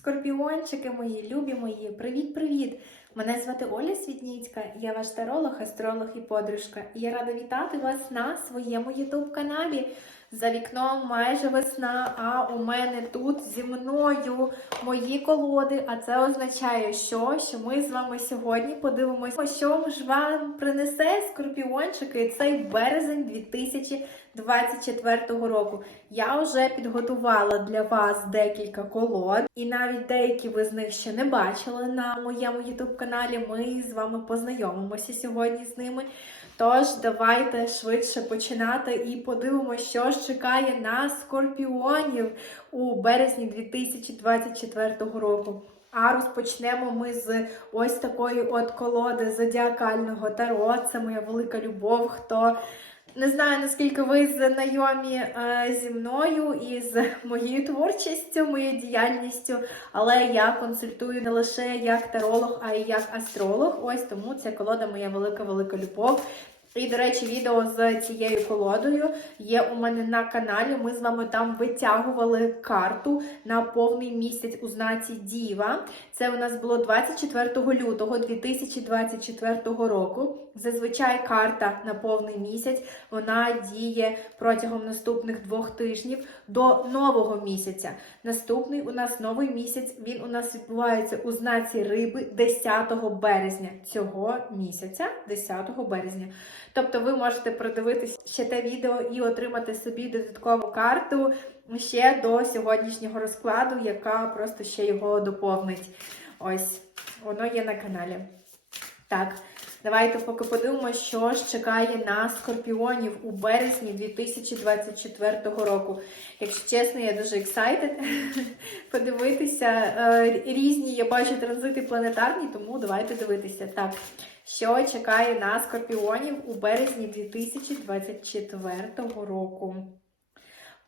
Скорпіончики мої, любі мої, привіт-привіт! Мене звати Оля Світніцька, я ваш таролог, астролог і подружка. І я рада вітати вас на своєму ютуб-каналі. За вікном майже весна, а у мене тут зі мною мої колоди. А це означає, що, що ми з вами сьогодні подивимося, що ж вам принесе скорпіончики цей березень 2024 року. Я вже підготувала для вас декілька колод, і навіть деякі ви з них ще не бачили на моєму youtube каналі. Ми з вами познайомимося сьогодні з ними. Тож, давайте швидше починати і подивимося, що ж чекає на скорпіонів у березні 2024 року. А розпочнемо ми з ось такої от колоди зодіакального таро. Це моя велика любов. Хто не знаю, наскільки ви знайомі е, зі мною і з моєю творчістю, моєю діяльністю, але я консультую не лише як таролог, а й як астролог. Ось тому ця колода моя велика-велика любов. І, до речі, відео з цією колодою є у мене на каналі. Ми з вами там витягували карту на повний місяць у знаці Діва. Це у нас було 24 лютого 2024 року. Зазвичай карта на повний місяць вона діє протягом наступних двох тижнів до нового місяця. Наступний у нас новий місяць. Він у нас відбувається у знаці риби 10 березня цього місяця, 10 березня. Тобто ви можете продивитися ще те відео і отримати собі додаткову карту ще до сьогоднішнього розкладу, яка просто ще його доповнить. Ось, воно є на каналі. Так, давайте поки подивимося, що ж чекає на скорпіонів у березні 2024 року. Якщо чесно, я дуже excited подивитися. Е, Різні я бачу транзити планетарні, тому давайте дивитися. Так, що чекає на скорпіонів у березні 2024 року.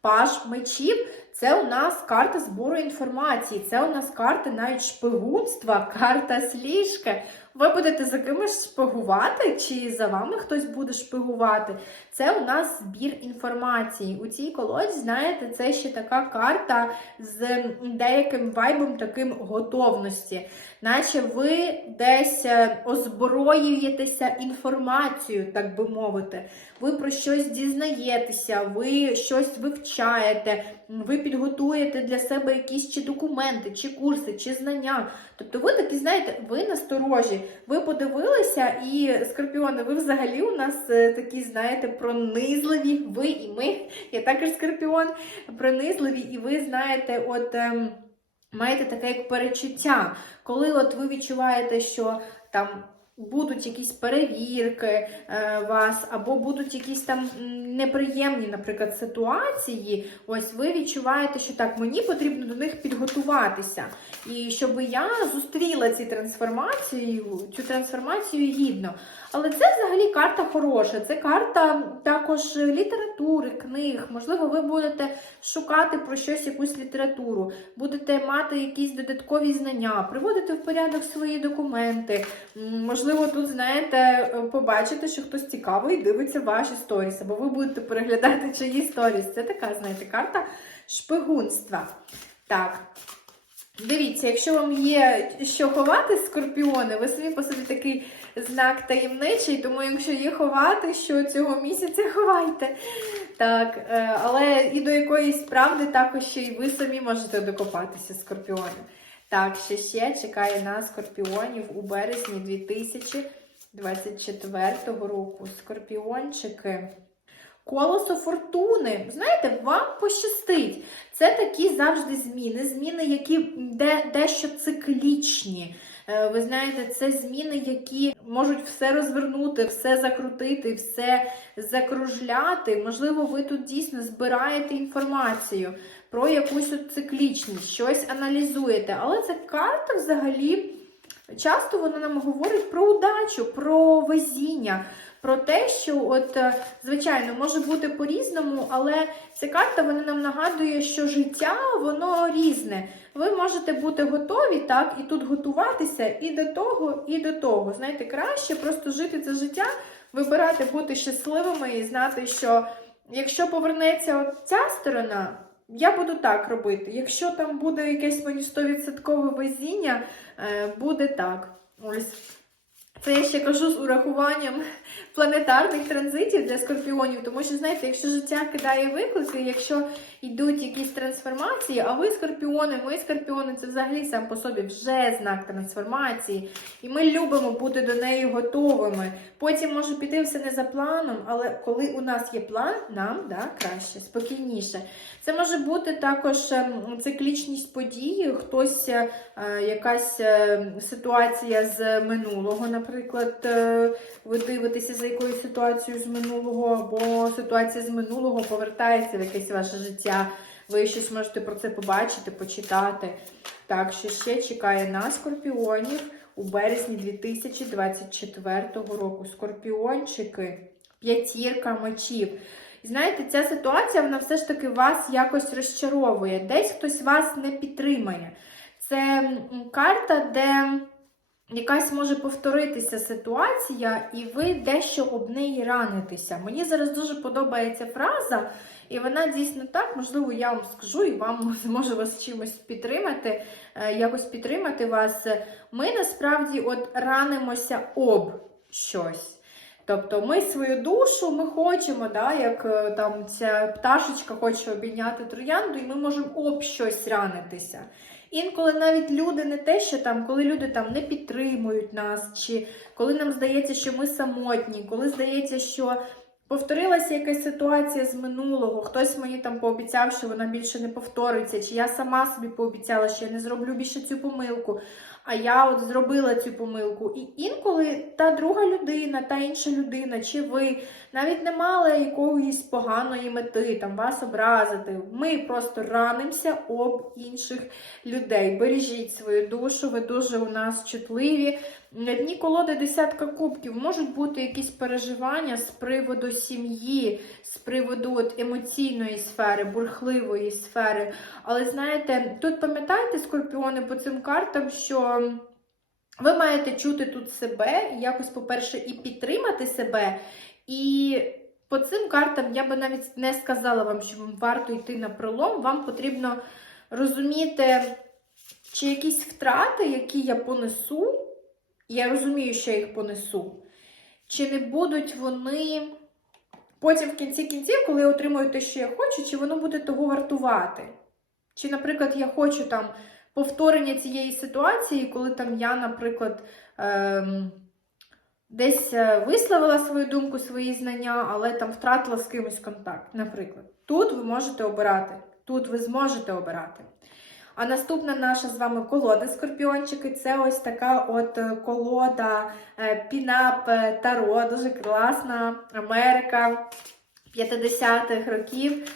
Паш мечів це у нас карта збору інформації, це у нас карта навіть шпигунства, карта сліжка. Ви будете за кимось шпигувати, чи за вами хтось буде шпигувати. Це у нас збір інформації. У цій колоді, знаєте, це ще така карта з деяким вайбом таким готовності. Наче ви десь озброюєтеся інформацією, так би мовити. Ви про щось дізнаєтеся, ви щось вивчаєте, ви підготуєте для себе якісь чи документи, чи курси, чи знання. Тобто ви такі, знаєте, ви насторожі. Ви подивилися, і скорпіони, ви взагалі у нас е, такі, знаєте, пронизливі. Ви і ми, я також скорпіон, пронизливі, і ви знаєте, от. Маєте таке як перечуття, коли от ви відчуваєте, що там будуть якісь перевірки е, вас, або будуть якісь там неприємні, наприклад, ситуації, ось ви відчуваєте, що так, мені потрібно до них підготуватися. І щоб я зустріла ці трансформації, цю трансформацію гідно. Але це взагалі карта хороша. Це карта також літератури, книг. Можливо, ви будете шукати про щось, якусь літературу, будете мати якісь додаткові знання, приводити в порядок свої документи. Можливо, тут, знаєте, побачите, що хтось цікавий дивиться ваші сторіс, або ви будете переглядати чиї сторіс. Це така, знаєте, карта шпигунства. Так. Дивіться, якщо вам є що ховати скорпіони, ви самі по собі такий знак таємничий, тому якщо є ховати, що цього місяця ховайте. Так, е, але і до якоїсь правди також ще й ви самі можете докопатися скорпіони. Так, ще ще чекає на скорпіонів у березні 2024 року. Скорпіончики. Колесо фортуни. Знаєте, вам пощастить. Це такі завжди зміни. Зміни, які де, дещо циклічні. Е, Ви знаєте, це зміни, які можуть все розвернути, все закрутити, все закружляти. Можливо, ви тут дійсно збираєте інформацію про якусь циклічність, щось аналізуєте. Але ця карта взагалі часто вона нам говорить про удачу, про везіння. Про те, що, от, е, звичайно, може бути по-різному, але ця карта вона нам нагадує, що життя воно різне. Ви можете бути готові, так, і тут готуватися і до того, і до того. Знаєте, краще просто жити це життя, вибирати бути щасливими і знати, що якщо повернеться от ця сторона, я буду так робити. Якщо там буде якесь мені 100% везіння, е, буде так. Ось. Це я ще кажу з урахуванням планетарних транзитів для скорпіонів, тому що, знаєте, якщо життя кидає виклики, якщо йдуть якісь трансформації, а ви скорпіони, ми скорпіони, це взагалі сам по собі вже знак трансформації. І ми любимо бути до неї готовими. Потім може піти все не за планом, але коли у нас є план, нам да, краще, спокійніше. Це може бути також ем, циклічність події, хтось, е, якась е, ситуація з минулого, наприклад, е, ви дивитеся за якоюсь ситуацією з минулого, або ситуація з минулого повертається в якесь ваше життя. Ви щось можете про це побачити, почитати. Так, що ще чекає на скорпіонів у березні 2024 року. Скорпіончики, п'ятірка мечів. І знаєте, ця ситуація, вона все ж таки вас якось розчаровує. Десь хтось вас не підтримає. Це карта, де якась може повторитися ситуація, і ви дещо об неї ранитеся. Мені зараз дуже подобається фраза, і вона дійсно так, можливо, я вам скажу і вам зможу вас чимось підтримати, е, якось підтримати вас. Ми насправді от ранимося об щось. Тобто ми свою душу, ми хочемо, да, як е, там ця пташечка хоче обійняти троянду, і ми можемо об щось ранитися. Інколи навіть люди не те, що там, коли люди там не підтримують нас, чи коли нам здається, що ми самотні, коли здається, що повторилася якась ситуація з минулого, хтось мені там пообіцяв, що вона більше не повториться, чи я сама собі пообіцяла, що я не зроблю більше цю помилку. А я от зробила цю помилку. І інколи та друга людина, та інша людина, чи ви навіть не мали якоїсь поганої мети, там вас образити. Ми просто ранимося об інших людей. Бережіть свою душу, ви дуже у нас чутливі. На дні колоди десятка кубків можуть бути якісь переживання з приводу сім'ї, з приводу от емоційної сфери, бурхливої сфери. Але знаєте, тут пам'ятаєте, скорпіони, по цим картам, що ви маєте чути тут себе, якось, по-перше, і підтримати себе. І по цим картам я би навіть не сказала вам, що вам варто йти на пролом. Вам потрібно розуміти, чи якісь втрати, які я понесу, я розумію, що я їх понесу, чи не будуть вони. Потім в кінці кінців, коли я отримую те, що я хочу, чи воно буде того вартувати. Чи, наприклад, я хочу там повторення цієї ситуації, коли там я, наприклад, ем, десь е, висловила свою думку, свої знання, але там втратила з кимось контакт. Наприклад, тут ви можете обирати, тут ви зможете обирати. А наступна наша з вами колода скорпіончики це ось така от е, колода е, Пінап Таро, дуже класна Америка 50-х років.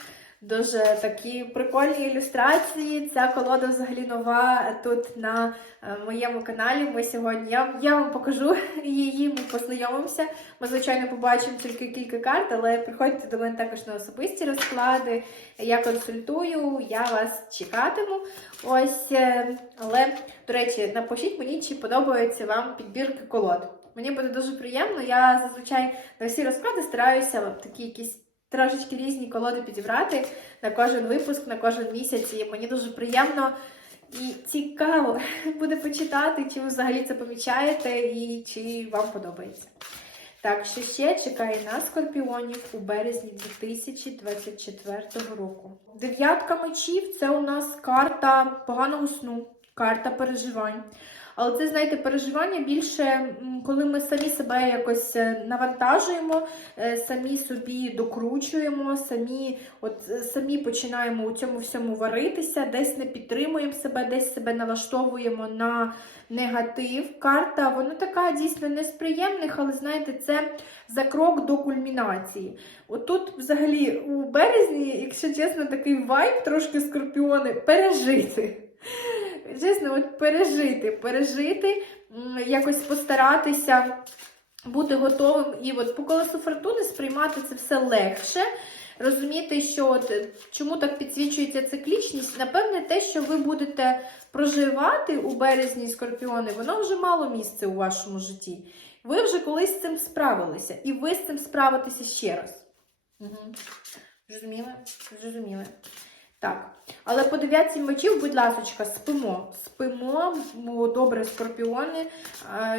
Дуже такі прикольні ілюстрації. Ця колода взагалі нова тут на е, моєму каналі. Ми сьогодні я, я вам покажу її, ми познайомимося. Ми, звичайно, побачимо тільки кілька карт, але приходьте до мене також на особисті розклади. Я консультую, я вас чекатиму. Ось, е, але, до речі, напишіть мені, чи подобаються вам підбірки колод. Мені буде дуже приємно. Я зазвичай на всі розклади стараюся такі якісь трошечки різні колоди підібрати на кожен випуск, на кожен місяць. І мені дуже приємно і цікаво буде почитати, чи ви взагалі це помічаєте і чи вам подобається. Так, що ще чекає на скорпіонів у березні 2024 року. Дев'ятка мечів це у нас карта поганого сну, карта переживань. Але це, знаєте, переживання більше, коли ми самі себе якось е, навантажуємо, е, самі собі докручуємо, самі, от, е, самі починаємо у цьому всьому варитися, десь не підтримуємо себе, десь себе налаштовуємо на негатив. Карта, вона така дійсно не з приємних, але знаєте, це за крок до кульмінації. Отут, взагалі, у березні, якщо чесно, такий вайб, трошки скорпіони, пережити. Чесно, от пережити, пережити, якось постаратися бути готовим і от по колесу фортуни сприймати це все легше. Розуміти, що от, е, чому так підсвічується циклічність, напевне, те, що ви будете проживати у березні скорпіони, воно вже мало місце у вашому житті. Ви вже колись з цим справилися, і ви з цим справитеся ще раз. Угу. Зрозуміли? Зрозуміли. Так. Але по дев'ятці мечів, будь ласочка, спимо. Спимо, добре скорпіони.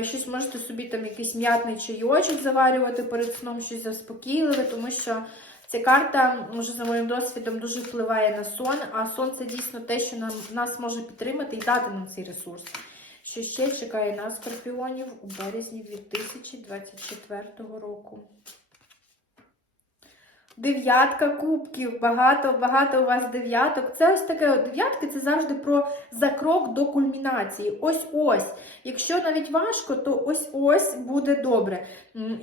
Щось можете собі там якийсь м'ятний чайочок заварювати перед сном, щось заспокійливе, тому що ця карта, вже за моїм досвідом, дуже впливає на сон, а сон це дійсно те, що нам, нас може підтримати і дати нам цей ресурс. Що ще чекає на скорпіонів у березні 2024 року. Дев'ятка кубків, багато, багато у вас дев'яток. Це ось таке дев'ятки, це завжди про за крок до кульмінації. Ось ось. Якщо навіть важко, то ось ось буде добре.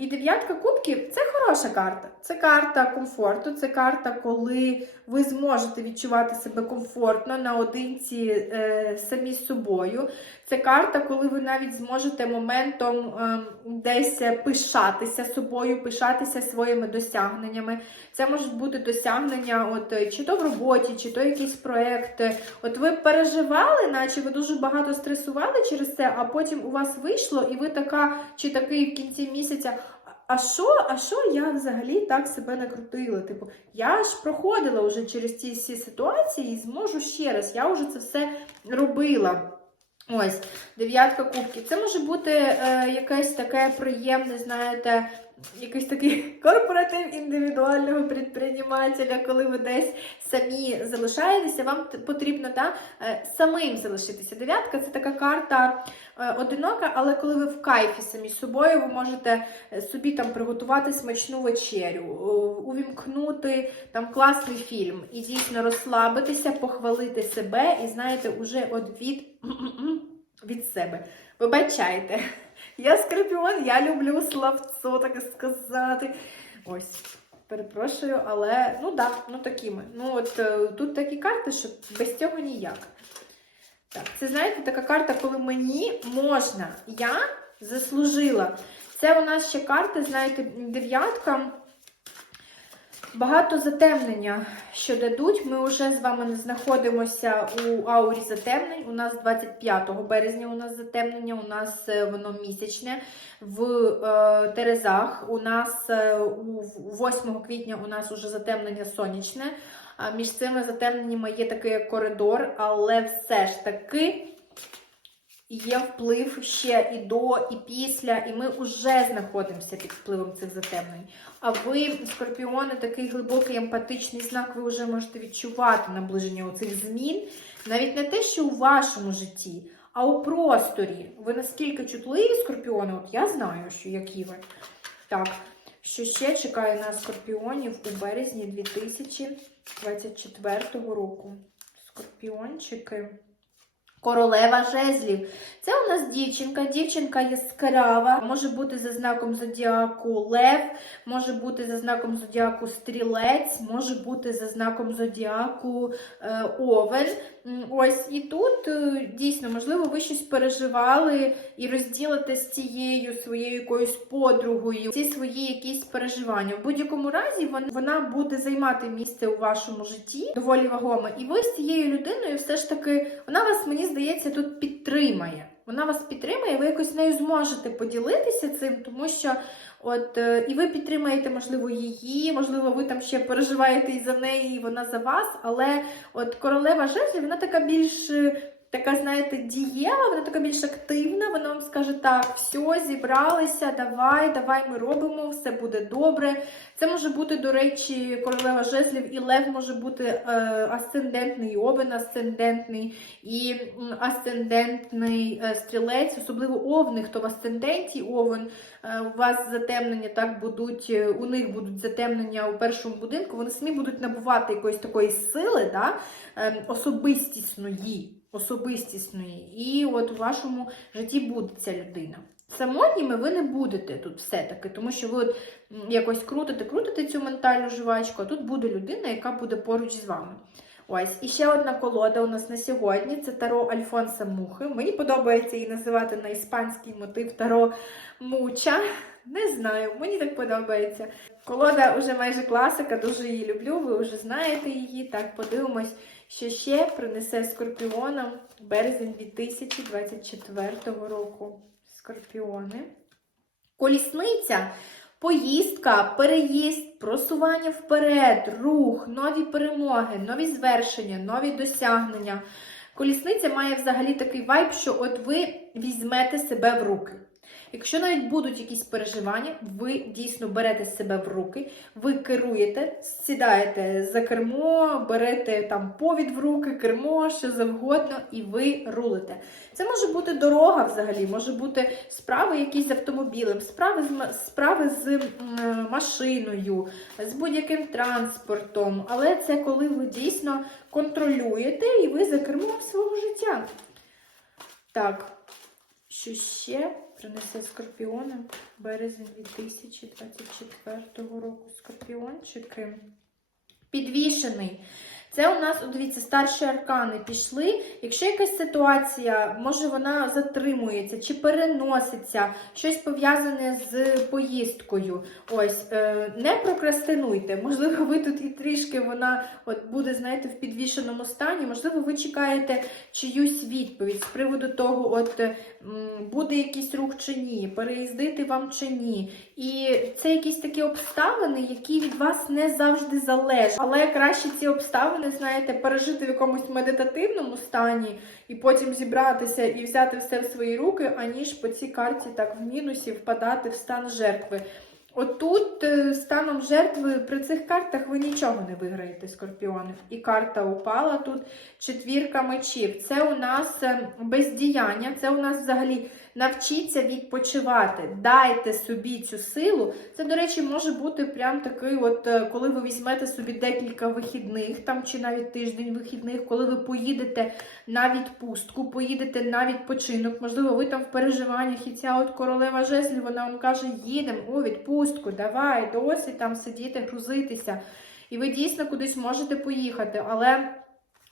І дев'ятка кубків це хороша карта. Це карта комфорту, це карта, коли ви зможете відчувати себе комфортно наодинці е, самі з собою. Це карта, коли ви навіть зможете моментом е, десь пишатися собою, пишатися своїми досягненнями. Це можуть бути досягнення, от е, чи то в роботі, чи то якісь проекти. От ви переживали, наче ви дуже багато стресували через це, а потім у вас вийшло, і ви така, чи такий в кінці місяця. А що, а що я взагалі так себе накрутила? Типу, я ж проходила вже через ці всі ситуації і зможу ще раз. Я вже це все робила. Ось, дев'ятка кубків. Це може бути е, якесь таке приємне, знаєте, якийсь такий корпоратив індивідуального підприємця, коли ви десь самі залишаєтеся, вам потрібно да, е, самим залишитися. Дев'ятка це така карта е, одинока, але коли ви в кайфі самі з собою, ви можете е, собі там приготувати смачну вечерю, увімкнути там класний фільм і дійсно розслабитися, похвалити себе і знаєте, уже від, від себе. Вибачайте. Я скорпіон, я люблю славцо, так сказати. Ось, перепрошую, але ну да, ну такими. Ну от е, тут такі карти, що без цього ніяк. Так, це знаєте, така карта, коли мені можна, я заслужила. Це у нас ще карта, знаєте, дев'ятка. Багато затемнення, що дадуть. Ми вже з вами знаходимося у аурі затемнень. У нас 25 березня у нас затемнення, у нас е, воно місячне в е, Терезах. У нас е, у 8 квітня у нас уже затемнення сонячне. А між цими затемненнями є такий коридор, але все ж таки. Є вплив ще і до, і після, і ми вже знаходимося під впливом цих затемнень. А ви, скорпіони, такий глибокий емпатичний знак, ви вже можете відчувати наближення цих змін. Навіть не те, що у вашому житті, а у просторі. Ви наскільки чутливі скорпіони? От я знаю, що які ви. Так, що ще чекає на скорпіонів у березні 2024 року? Скорпіончики. Королева жезлів. Це у нас дівчинка. Дівчинка яскрава, може бути за знаком зодіаку Лев, може бути за знаком зодіаку Стрілець, може бути за знаком зодіаку е, Овен. Ось і тут е, дійсно, можливо, ви щось переживали і розділите з цією своєю якоюсь подругою ці свої якісь переживання. В будь-якому разі вона буде займати місце у вашому житті доволі вагоме. І ви з цією людиною все ж таки, вона вас, мені здається, тут підтримає. Вона вас підтримає, ви якось нею зможете поділитися цим, тому що от е, і ви підтримаєте, можливо, її, можливо, ви там ще переживаєте і за неї, і вона за вас. Але от королева жезлів, вона така більш. Така, знаєте, дієва, вона така більш активна, вона вам скаже, так, все, зібралися, давай, давай ми робимо, все буде добре. Це може бути, до речі, королева жезлів і лев може бути е, асцендентний і овен, асцендентний і асцендентний е, стрілець, особливо овни, хто в асценденті овен, е, у вас затемнення так будуть, е, у них будуть затемнення у першому будинку, вони самі будуть набувати якоїсь такої сили, да, е, особистісної, особистісної. І от у вашому житті буде ця людина. Самотніми ви не будете тут все-таки, тому що ви от якось крутите, крутите цю ментальну жвачку, а тут буде людина, яка буде поруч з вами. Ось, і ще одна колода у нас на сьогодні це Таро Альфонса Мухи. Мені подобається її називати на іспанський мотив Таро Муча. Не знаю, мені так подобається. Колода вже майже класика, дуже її люблю, ви вже знаєте її. Так, подивимось, що ще принесе скорпіонам березень 2024 року. Скорпіони. Колісниця поїздка, переїзд, просування вперед, рух, нові перемоги, нові звершення, нові досягнення. Колісниця має взагалі такий вайб, що от ви візьмете себе в руки. Якщо навіть будуть якісь переживання, ви дійсно берете себе в руки, ви керуєте, сідаєте за кермо, берете там повід в руки, кермо, що завгодно, і ви рулите. Це може бути дорога взагалі, може бути справи якісь з автомобілем, справи з, справи з машиною, з будь-яким транспортом. Але це коли ви дійсно контролюєте і ви за кермом свого життя. Так, що ще принесе скорпіони. березень 2024 року. Скорпіончики. Підвішений. Це у нас, дивіться, старші аркани пішли. Якщо якась ситуація, може вона затримується чи переноситься, щось пов'язане з поїздкою. Ось, е, не прокрастинуйте. Можливо, ви тут і трішки вона от буде, знаєте, в підвішеному стані. Можливо, ви чекаєте чиюсь відповідь з приводу того, от буде якийсь рух чи ні, переїздити вам чи ні. І це якісь такі обставини, які від вас не завжди залежать. Але краще ці обставини, знаєте, пережити в якомусь медитативному стані і потім зібратися і взяти все в свої руки, аніж по цій карті так в мінусі впадати в стан жертви. Отут е, станом жертви при цих картах ви нічого не виграєте, скорпіони. І карта упала тут четвірка мечів. Це у нас е, бездіяння, це у нас взагалі навчіться відпочивати. Дайте собі цю силу. Це, до речі, може бути прям такий, от е, коли ви візьмете собі декілька вихідних, там чи навіть тиждень вихідних, коли ви поїдете на відпустку, поїдете на відпочинок. Можливо, ви там в переживаннях, і ця от королева жезлів, вона вам каже, їдемо у відпустку, давай, досить там сидіти, грузитися. І ви дійсно кудись можете поїхати, але.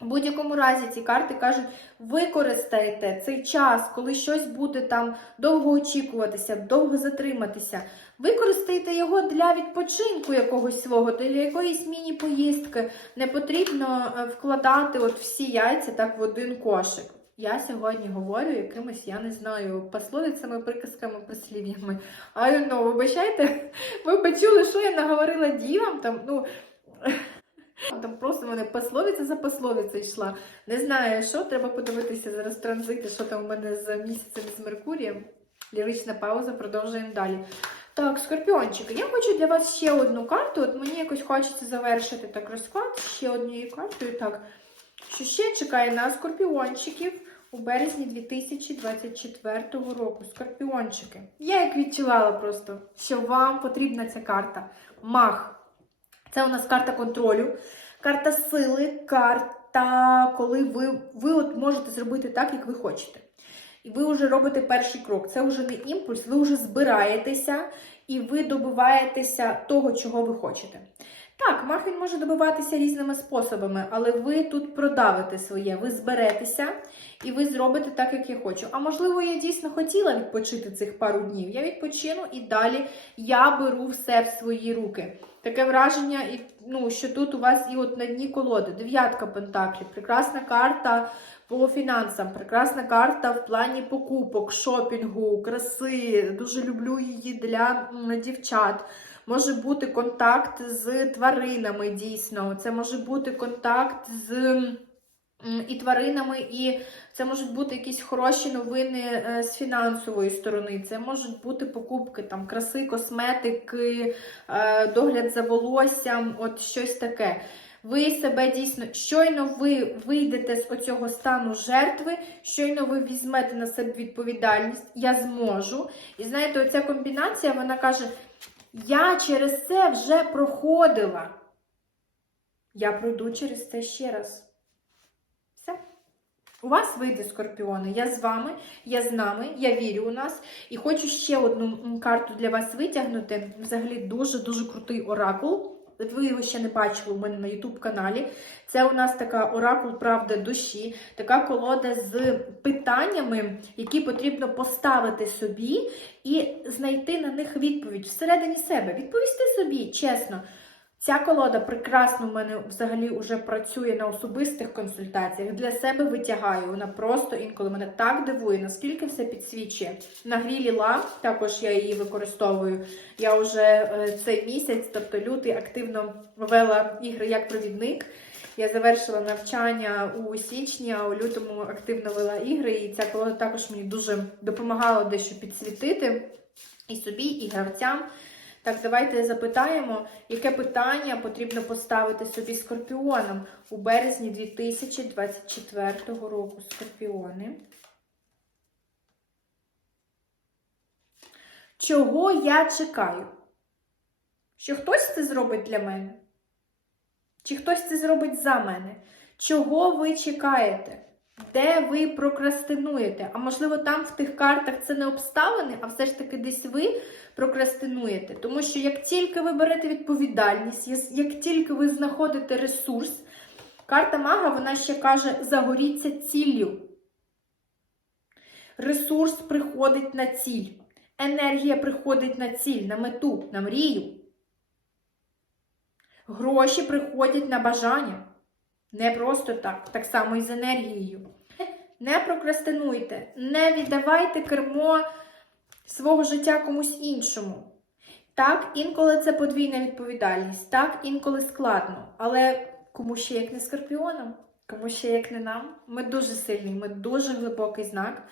В будь-якому разі ці карти кажуть, використайте цей час, коли щось буде там довго очікуватися, довго затриматися. Використайте його для відпочинку якогось свого, для якоїсь міні-поїздки. Не потрібно е, вкладати от всі яйця так в один кошик. Я сьогодні говорю якимось, я не знаю, пословицями, приказками, прислів'ями. I don't know, вибачайте, ви почули, що я наговорила дівам там, ну. Там просто мене пословиця за пословиця йшла. Не знаю, що, треба подивитися зараз транзити, що там у мене з місяцем з Меркурієм. Лірична пауза, продовжуємо далі. Так, скорпіончики, я хочу для вас ще одну карту. От мені якось хочеться завершити так розклад ще однією картою. Так, що ще чекає на скорпіончиків у березні 2024 року. Скорпіончики. Я як відчувала просто, що вам потрібна ця карта. Мах. Це у нас карта контролю, карта сили, карта, коли ви, ви от можете зробити так, як ви хочете. І ви вже робите перший крок. Це вже не імпульс, ви вже збираєтеся і ви добиваєтеся того, чого ви хочете. Так, мах може добиватися різними способами, але ви тут продавите своє, ви зберетеся і ви зробите так, як я хочу. А можливо, я дійсно хотіла відпочити цих пару днів. Я відпочину і далі я беру все в свої руки. Таке враження, ну, що тут у вас і от на дні колоди. Дев'ятка пентаклів, прекрасна карта по фінансам, прекрасна карта в плані покупок, шопінгу, краси. Дуже люблю її для дівчат. Може бути контакт з тваринами, дійсно. Це може бути контакт з і тваринами, і це можуть бути якісь хороші новини е, з фінансової сторони. Це можуть бути покупки там краси, косметики, е, догляд за волоссям, от щось таке. Ви себе дійсно, щойно ви вийдете з оцього стану жертви, щойно ви візьмете на себе відповідальність, я зможу. І знаєте, оця комбінація, вона каже: я через це вже проходила. Я пройду через це ще раз. Все. У вас вийде скорпіони. Я з вами, я з нами, я вірю у нас. І хочу ще одну карту для вас витягнути. Взагалі дуже-дуже крутий оракул. Ви його ще не бачили у мене на YouTube каналі. Це у нас така оракул правда душі, така колода з питаннями, які потрібно поставити собі і знайти на них відповідь всередині себе. Відповісти собі, чесно. Ця колода прекрасно в мене взагалі вже працює на особистих консультаціях. Для себе витягаю. Вона просто інколи мене так дивує, наскільки все підсвічує. На грі ліла, також я її використовую. Я вже е, цей місяць, тобто лютий, активно вела ігри як провідник. Я завершила навчання у січні, а у лютому активно вела ігри, і ця колода також мені дуже допомагала дещо підсвітити і собі, і гравцям. Так, давайте запитаємо, яке питання потрібно поставити собі скорпіонам у березні 2024 року. Скорпіони. Чого я чекаю? Що хтось це зробить для мене? Чи хтось це зробить за мене? Чого ви чекаєте? Де ви прокрастинуєте? А можливо, там в тих картах це не обставини, а все ж таки десь ви прокрастинуєте. Тому що як тільки ви берете відповідальність, як тільки ви знаходите ресурс, карта мага вона ще каже: загоріться ціллю. Ресурс приходить на ціль. Енергія приходить на ціль, на мету, на мрію. Гроші приходять на бажання. Не просто так, так само і з енергією. Не прокрастинуйте, не віддавайте кермо свого життя комусь іншому. Так, інколи це подвійна відповідальність, так, інколи складно. Але кому ще як не скорпіонам, кому ще як не нам. Ми дуже сильний, ми дуже глибокий знак.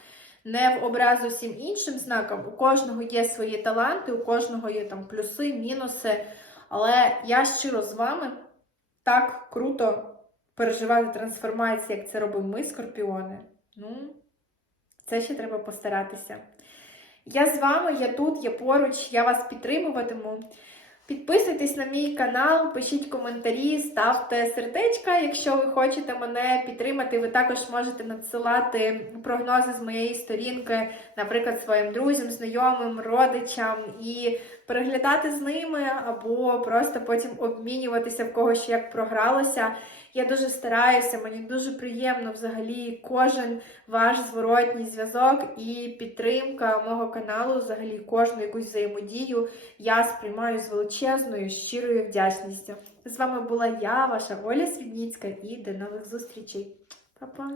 Не в образу всім іншим знакам. У кожного є свої таланти, у кожного є там плюси, мінуси. Але я щиро з вами так круто переживати трансформацію, як це робимо ми, скорпіони. Ну, це ще треба постаратися. Я з вами, я тут, я поруч, я вас підтримуватиму. Підписуйтесь на мій канал, пишіть коментарі, ставте сердечка, якщо ви хочете мене підтримати. Ви також можете надсилати прогнози з моєї сторінки, наприклад, своїм друзям, знайомим, родичам, і переглядати з ними, або просто потім обмінюватися в кого що як програлося. Я дуже стараюся, мені дуже приємно взагалі кожен ваш зворотній зв'язок і підтримка мого каналу, взагалі кожну якусь взаємодію я сприймаю з величезною, щирою вдячністю. З вами була я, ваша Оля Свідніцька, і до нових зустрічей. Па-па!